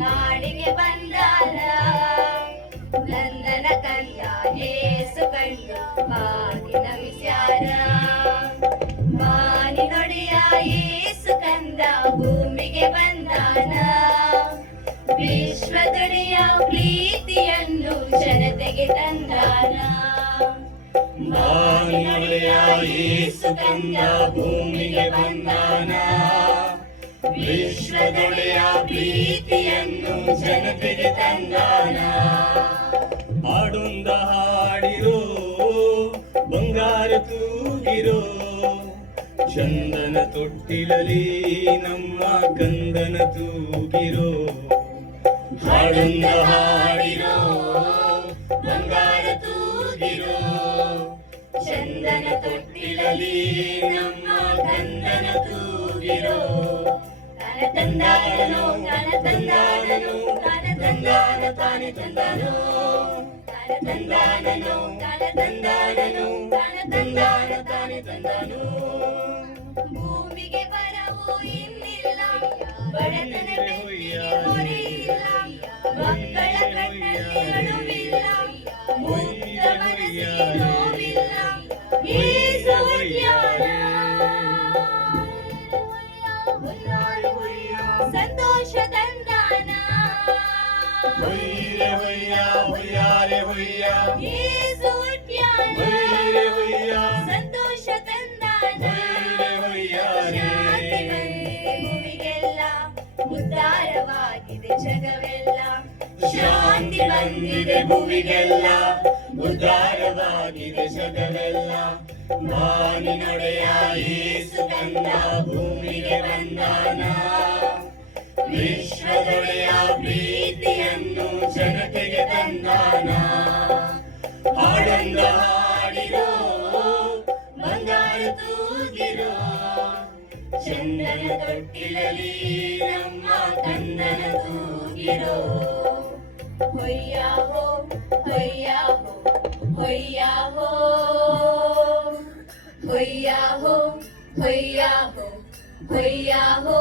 ನಾಡಿಗೆ ಬಂದಾನ ನಂದನ ಕಂದ ಏಸು ಕಂಡು ಬಾಗಿ ನಮಿಸ್ಯಾರ ಬಾನಿ ನೊಡೆಯ ಏಸು ಕಂದ ಭೂಮಿಗೆ ಬಂದಾನ ವಿಶ್ವದೊಡೆಯ ಪ್ರೀತಿಯನ್ನು ಜನತೆಗೆ ತಂದಾನ ಬಾನಿ ನೊಡೆಯ ಏಸು ಕಂದ ಭೂಮಿಗೆ ಬಂದಾನ ವಿಶ್ವದೊಡೆಯ ಪ್ರೀತಿಯನ್ನು ಜನತೆಗೆ ತಂದಾನ ಹಾಡೊಂದ ಹಾಡಿರೋ ಬಂಗಾರ ತೂಗಿರೋ ಚಂದನ ತೊಟ್ಟಿಲಲಿ ನಮ್ಮ ಕಂದನ ತೂಗಿರೋ ಹಾಡೊಂದ ಹಾಡಿರೋ ಬಂಗಾರ ತೂಗಿರೋ ಚಂದನ ತೊಟ್ಟಿಲಲಿ ನಮ್ಮ ಕಂದನ ತೂಗಿರೋ ತಂದಾನೋ ತಾನ ತಂದಾನೋ ತಾನ ತಂದಾನ ತಾನೆ ತಂದಾನೋ ತಾನ ತಂದಾನೋ ತಾನ ತಂದಾನೋ ತಾನ ತಂದಾನ ತಾನೆ ತಂದಾನೋ ಭೂಮಿಗೆ ಬರವು ಇನ್ನಿಲ್ಲ ಬಡತನ ಬೆನ್ನಿಗೆ ಹೊರೆಯಿಲ್ಲ ಮಕ್ಕಳ ಕಣ್ಣಲ್ಲಿ ಅಳುವಿಲ್ಲ ಮುಗ್ಧ ಮನಸ್ಸಿಗೆ ನೋವಿಲ್ಲ ಯೇಸು ಉದ್ಯಾನ ಸಂತೋಷ ತಂದಾನ ಹೊಯ್ಯ ಹೊಯ್ಯ ಹೊಯ್ಯಾರೆ ಹೊಯ್ಯ ಯೇಸು ಉದ್ಯಾನ ಸಂತೋಷ ತಂದಾನ ಶಾಂತಿ ಬಂದಿದೆ ಭೂಮಿಗೆಲ್ಲ ಉದ್ಧಾರವಾಗಿದೆ ಜಗವೆಲ್ಲ ಶಾಂತಿ ಬಂದಿದೆ ಭೂಮಿಗೆಲ್ಲ ಉದ್ಧಾರವಾಗಿದೆ ಜಗವೆಲ್ಲ ಬಾನಿ ನೊಡೆಯ ಯೇಸು ಕಂದ ಭೂಮಿಗೆ ಬಂದಾನ ವಿಶ್ವದೊಡೆಯ ಪ್ರೀತಿಯನ್ನು ಜನತೆಗೆ ತಂದಾನ ಹಾಡೊಂದ ಹಾಡಿರೋ ಬಂಗಾರ ತೂಗಿರೋ ಚಂದನ ತೊಟ್ಟಿಲಲಿ ನಮ್ಮ ಕಂದನ ತೂಗಿರೋ ಹೊಯ್ಯ ಹೋ ಹೊಯ್ಯ ಹೋ ಹೊಯ್ಯ ಹೋ ಹೊಯ್ಯ ಹೋ ಹೊಯ್ಯ ಹೋ ಹೊಯ್ಯ ಹೋ